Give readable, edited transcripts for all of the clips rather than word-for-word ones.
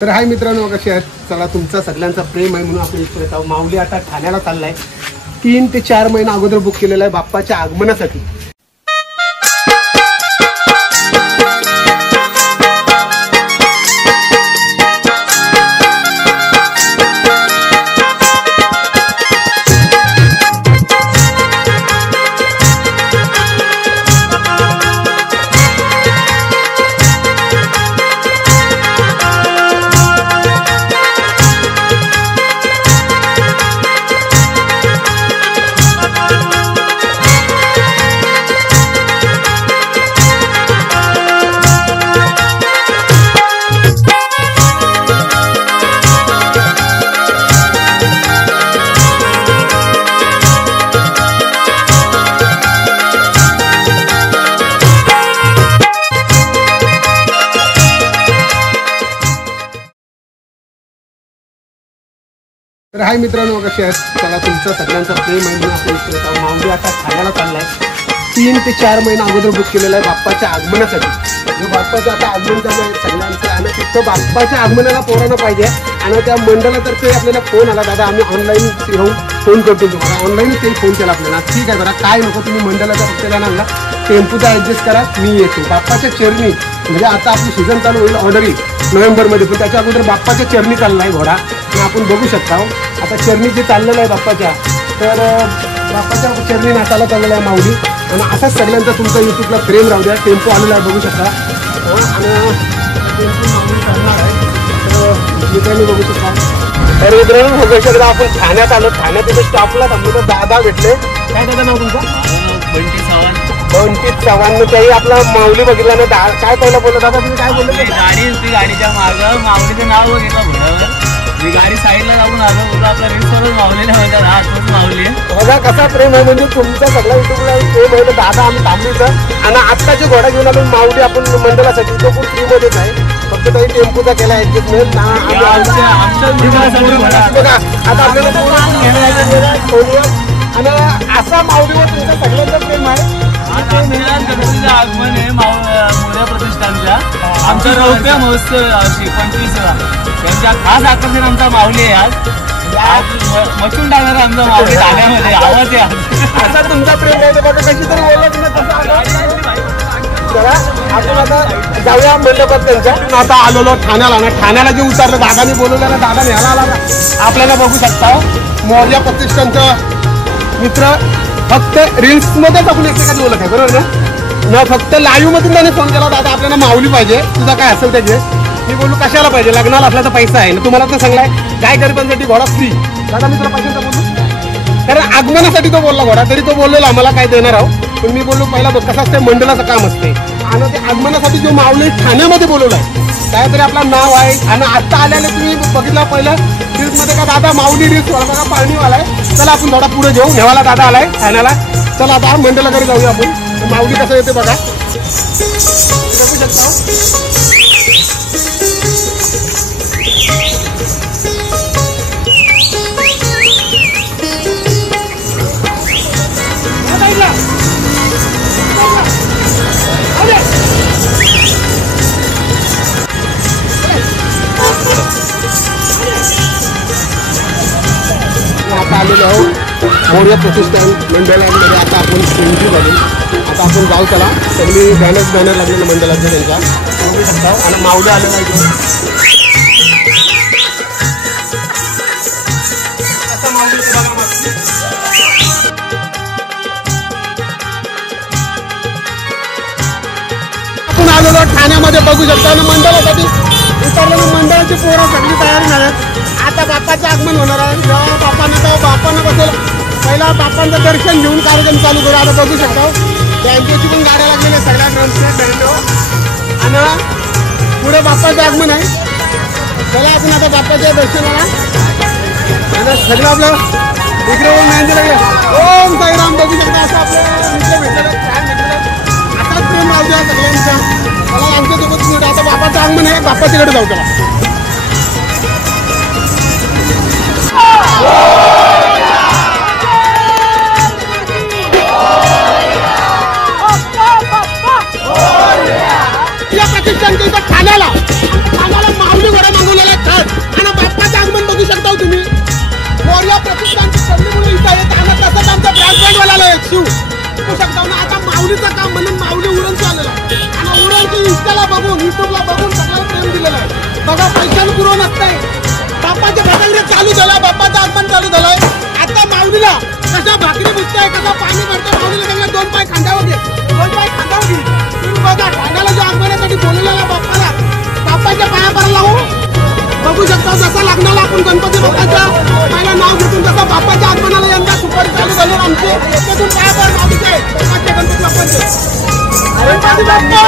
तर हाय मित्रांनो, कसे आहेत? चला, तुमचा सगळ्यांचा प्रेम आहे म्हणून आपण इकडे येतो. माऊली आता ठाण्याला चाललाय. 3 ते 4 महिने अगोदर बुक केलेला आहे बाप्पाच्या आगमनासाठी. तर हाय मित्रांनो, कसे आहेत? चला, तुमचा सगळ्यांचा प्रेम आहे म्हणून आपण इकडे येतो. माऊली आता ठाण्याला चाललाय. 3 ते 4 महिने अगोदर बुक केलेला आहे बाप्पाच्या आगमनासाठी. जो बाप्पाचं आता आगमन झालं आहे सगळ्यांचं, आणि तिथं बाप्पाच्या आगमनाला पोरांना पाहिजे. आणि त्या मंडळातर्फे आपल्याला फोन आला, दादा आम्ही ऑनलाईन येऊन फोन करतो तुम्हाला. ऑनलाईन ते फोन केला आपल्याला. ठीक आहे, जरा काय नको, तुम्ही मंडळाचा फक्त आणला टेम्पोचा ॲडजस्ट करा, मी येतो. बाप्पाच्या चरणी म्हणजे आता आपली सीझन चालू होईल ऑर्डरी नोव्हेंबरमध्ये, पण त्याच्या अगोदर बाप्पाच्या चरणी चालला आहे घोडा. आणि आपण बघू शकता आता चरणी जे चाललेलं आहे बाप्पाच्या, तर बाप्पाच्या चरणी नाचायला चाललेला आहे माऊली. आणि असाच सगळ्यांचा तुमचा यूट्यूबला प्रेम राहू द्या. टेम्पो आलेला आहे, बघू शकता. आणि टेम्पो माऊली करणार आहे, तर मित्रांनी बघू शकता. तर मित्रांनो, बघू शकता आपण ठाण्यात आलो. ठाण्यात इथे स्टॉपला थांबलो, दादा भेटले. काय दादा नाव तुमचं? बंटी चव्हाण. त्याही आपला माऊली बघितला ना, काय पहिलं बोलत दादा, तुम्ही काय बोलले? गाडी होती, गाडीच्या मागं माऊलीचं नाव बघितलं घोड्यावर. मी गाडी साईडला जाऊन आलो, बोलतो आपला रिक्सवरच माऊलीला होता. हा तोच माऊली आहे. बघा कसा प्रेम आहे, म्हणजे तुमचा सगळा युट्यूबला प्रेम आहे. तर दादा आम्ही थांबलीचं. आणि आता जो घोडा घेऊन आलो माऊली आपण मंडळासाठी, तो खूप फ्रीमध्येच आहे. फक्त काही टेम्पोचा केला ऍडजस्टमेंट ना. बघा आता आपल्याला आणि असा माऊलीवर तुमचा सगळ्यांचा प्रेम आहे. गणपतीचं आगमन आहे मोर्या प्रतिष्ठानच्या. आमचा रौप्य महोत्सव 25वा, त्यांच्या खास आकर्षण आमचा माऊली आहे. आज मचून टाकणार आमचा माऊली ठाण्यामध्ये. आवाज आहे असा तुमचा प्रेम आहे. बघा कशी तरी बोलत चला, आपण आता जाऊया मंडपात त्यांच्या. आता आलेलो ठाण्याला ना. ठाण्याला जे उतरलं दादाने बोलवलं ना, दादा न्यायला आला ना. आपल्याला बघू शकता मोर्या प्रतिष्ठानचं मित्र. फक्त रील्स मध्येच आपण एकमेकांची ओळख आहे, बरोबर ना? फक्त लाईव्ह मधून त्याने फोन केला, दादा आपल्याला माऊली पाहिजे, तुझा काय असेल ते घे. मी बोललो कशाला पाहिजे, लग्नाला असल्याचा पैसा आहे ना. तुम्हाला तर सांगलाय काय गरिबांसाठी घोडा फ्री. दादा मी तुला पैशाचा बोललो, कारण आगमनासाठी तो बोलला घोडा. तरी तो बोललेला आम्हाला काय देणार आहोत. पण मी बोललो पहिला बघ कसं असते, मंडळाचं काम असते. आणि ते आगमनासाठी जो माऊली ठाण्यामध्ये बोलवलाय, काहीतरी आपलं नाव आहे. आणि आता आल्याने तुम्ही बघितलं पहिलं रील्समध्ये का दादा माऊली रील्स बघा पाळणीवाला आहे. चला आपण थोडा पुढे घेऊ. नेवाला दादा आलाय ठाण्याला. चला आता मंडळाकडे जाऊया आपण. माऊली कसं येते बघा, बघू शकता. आता आलेलो आहोत मोर्या प्रतिष्ठान मंडळामध्ये. आता आपण एंट्री झाली. आता आपण जाऊ. चला, सगळी बॅनर लागलेलं मंडळाचं त्यांच्या बघू शकता. आणि माऊली आलेला आहे आता माऊली बघा. आपण आलेलो ठाण्यामध्ये, बघू शकता. आणि मंडळासाठी उतरलेल्या मंडळाची पोरं सगळी तयारी झाल्यात. आता बाप्पाचं आगमन होणार आहे. जेव्हा बाप्पानं बसेल पहिला बाप्पांचं दर्शन घेऊन कार्यक्रम चालू करू. आता बघू शकता बँकेची पण गाड्या लागलेल्या सगळ्या ड्रमस्टेट. आणि पुढे बाप्पाचं आगमन आहे. चला आपण आता बाप्पाच्या दर्शनाला. आणि सगळं आपलं इकडे मेहंदी लागले. ओम साईराम. बघू शकता असं आपलं मित्र भेटलेलं, छान भेटलेलं. असाच प्रेम राहू द्या सगळ्यांचा. मला आमच्यासोबत आता बाप्पाचं आगमन आहे. बाप्पाच्याकडे जाऊ. चला प्रतिष्ठानच्या इथं ठाण्याला माऊली घोडा मागवलेला बघा पैशानं पुरव नसतंय. बाप्पाच्या घटांगडे चालू झाला, बाप्पाचं आगमन चालू झालंय. आता माऊलीला कशा भाकरी बुजताय, कसा पाणी भरतं माऊलीला. त्यांना 2 पाय खांद्यावर घे, 2 पाय खांद्यावर घे. तुम्ही बघा ठाण्याला जो आगमनासाठी बोलवलेला बाप्पाला, बाप्पाच्या पाया पडला हो. बघू शकता जसा लागणारा आपण गणपती बाप्पाच्या पहिला नाव घेतून जसा बाप्पाच्या आगमनाला यंदा सुपारी चालू झाली आमची. त्यातून पाया पड माऊलीचे बाप्पाचे गणपती बाप्पाचे. गणपती बाप्पा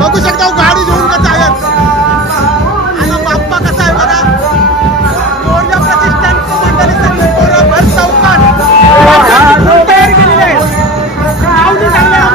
बघू शकता गाडी घेऊन कसं आहे आणि बाप्पा कसा आहे बघा. मोर्या प्रतिष्ठान मंडळी सगळी पोरं भर चौकात तयारी केलेली आहे. माऊली चालल्या,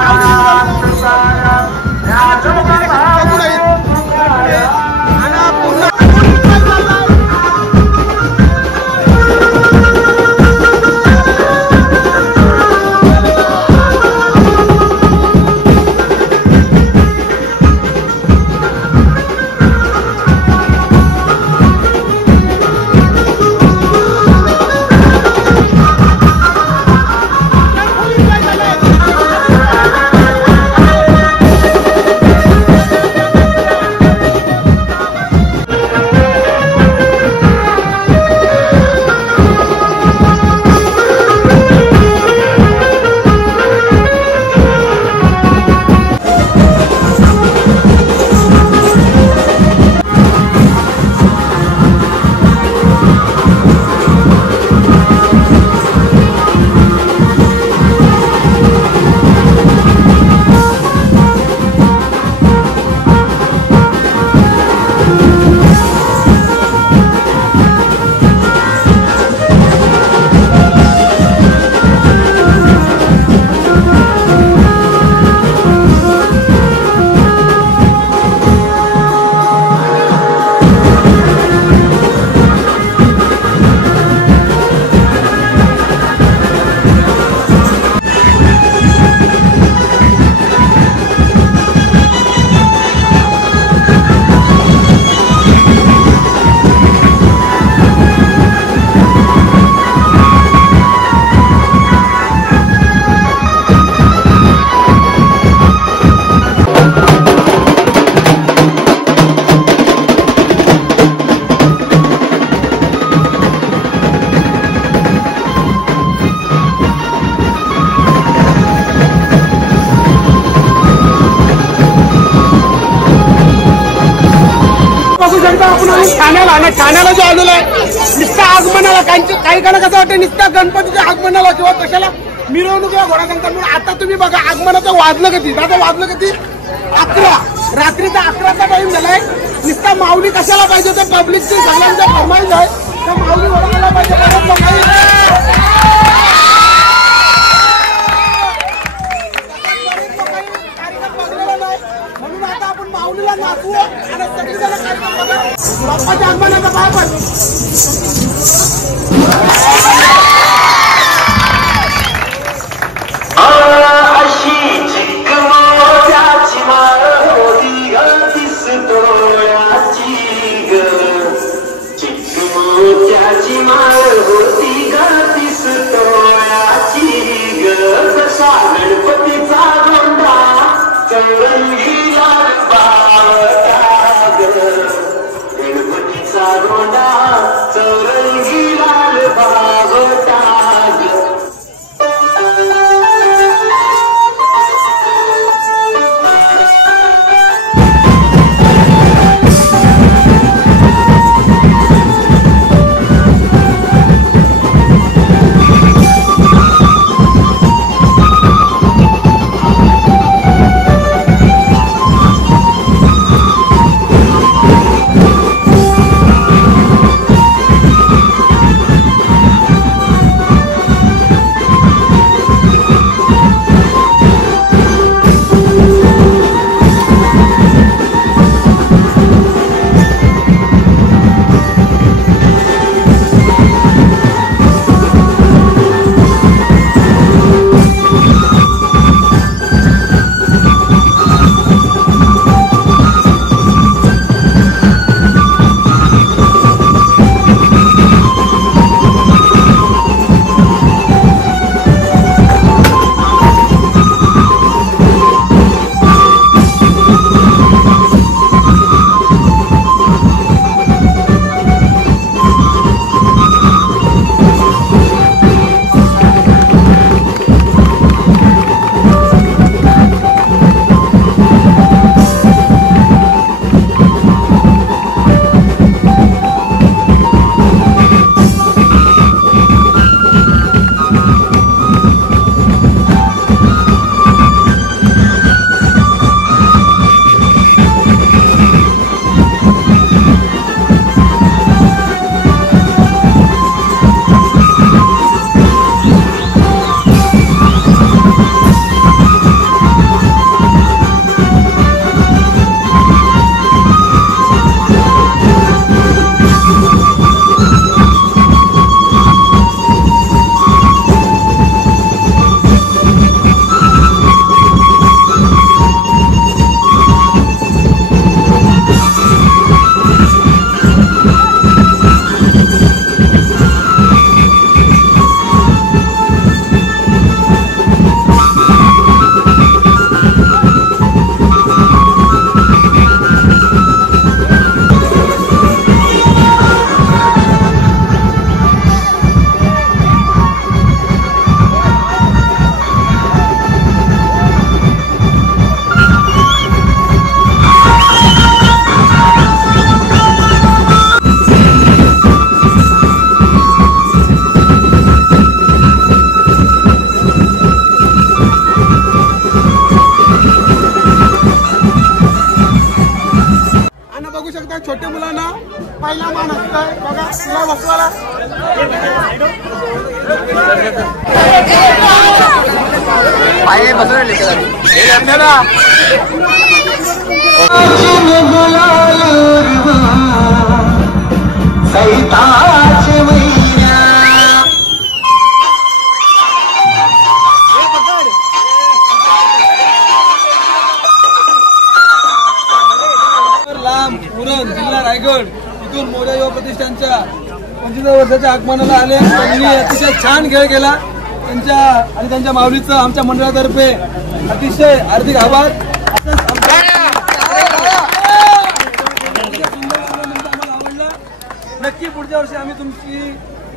ठाण्याला जो आलेला आहे नुसत्या आगमनाला. काही काना कसं वाटतं नुसत्या गणपतीच्या आगमनाला किंवा कशाला मिरवणूक किंवा घोडा सांगतात. म्हणून आता तुम्ही बघा आगमनाचं वाजलं कधी दादा, वाजलं कधी 11 रात्रीचा 11चा टाइम झालाय. नुसता माऊली कशाला पाहिजे ते पब्लिकची सगळ्यांचा फरमाईश आहे. तर माऊली ओळखायला पाहिजे. म्हणून आता आपण माऊलीला नाचवू आणि सगळीजण कार्यक्रम बघा. बाप्पाच्या आगमनाचा बापच छोट्या मुलांना पहिला मान असतोय बघा तुला बसवाला लांब उरण जिल्हा रायगड इथून मोर्या युवा प्रतिष्ठानच्या 25 वर्षाच्या आगमनाला आले. त्यांनी अतिशय छान खेळ केला. त्यांच्या आणि त्यांच्या माऊलीचं आमच्या मंडळातर्फे अतिशय हार्दिक आभार. असंच आवडला. नक्की पुढच्या वर्षी आम्ही तुमची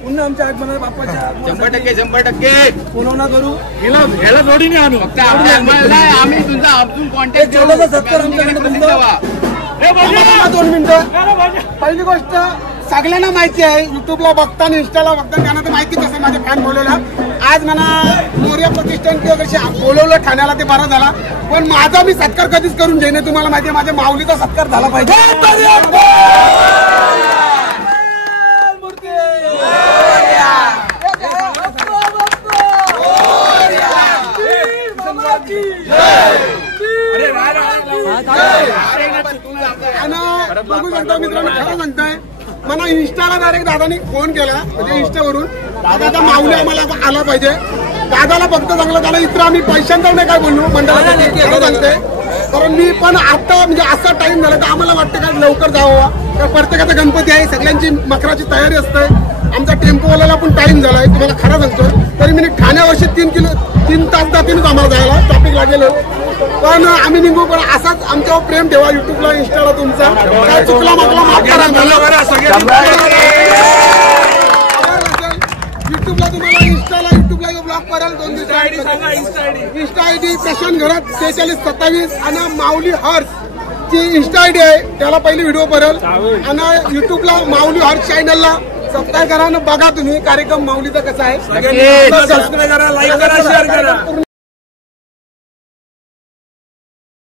पुन्हा आमच्या आगमनाला बाप्पाच्या 100% पुनवना करू. ह्याला जोडीने आणू आम्ही तुमचा अब्दुल कॉन्टॅक्ट जेवढा सत्कार आमच्याकडे तुमचा 2 मिनिटं. पहिली गोष्ट सगळ्यांना माहिती आहे युट्यूबला बघता आणि इंस्टाला बघता त्यांना तर माहितीच असेल माझे फॅन बोलवला. आज मला मोर्या प्रतिष्ठान किंवा कशी बोलवलं ठाण्याला ते बरं झाला. पण माझा मी सत्कार कधीच करून घेणे तुम्हाला माहिती आहे. माझ्या माऊलीचा सत्कार झाला पाहिजे. आणि बघू शकता मित्रांनो खरं सांगताय मला इंस्टाला डायरेक्ट दादानी फोन केला म्हणजे इंस्टावरून दादा माऊली आम्हाला आला पाहिजे. दादाला फक्त चांगलं झालं इतर आम्ही पैशांचा नाही काय बोललो मंडळाला खरं सांगते. कारण मी पण आता म्हणजे असा टाइम झाला तर आम्हाला वाटतं का लवकर जावं. तर प्रत्येकाचा गणपती आहे सगळ्यांची मकराची तयारी असते. आमचा टेम्पोवाल्याला पण टाइम झालाय तुम्हाला खरं सांगतो. तरी मी ठाण्यावर्षी 3 तास जातीनच आम्हाला जायला ट्रॅफिक लागेल. पण आम्ही निघू पण असाच आमच्यावर प्रेम ठेवा युट्यूबला इंस्टाला तुमचा काय चुकला मागला माफ करा. युट्यूबला तुम्हाला युट्यूबला ब्लॉग करेल 2 दिवसांनी. इंस्टा आयडी प्रशांत घरात 4627 आणि माऊली हर्ष ची इंस्टा आयडी आहे त्याला पहिली व्हिडिओ करेल. आणि युट्यूबला माऊली हर्ष चॅनलला सबस्क्राईब करा आणि बघा तुम्ही कार्यक्रम माऊलीचा कसा आहे. सबस्क्राईब करा, लाईक करा, शेअर करा.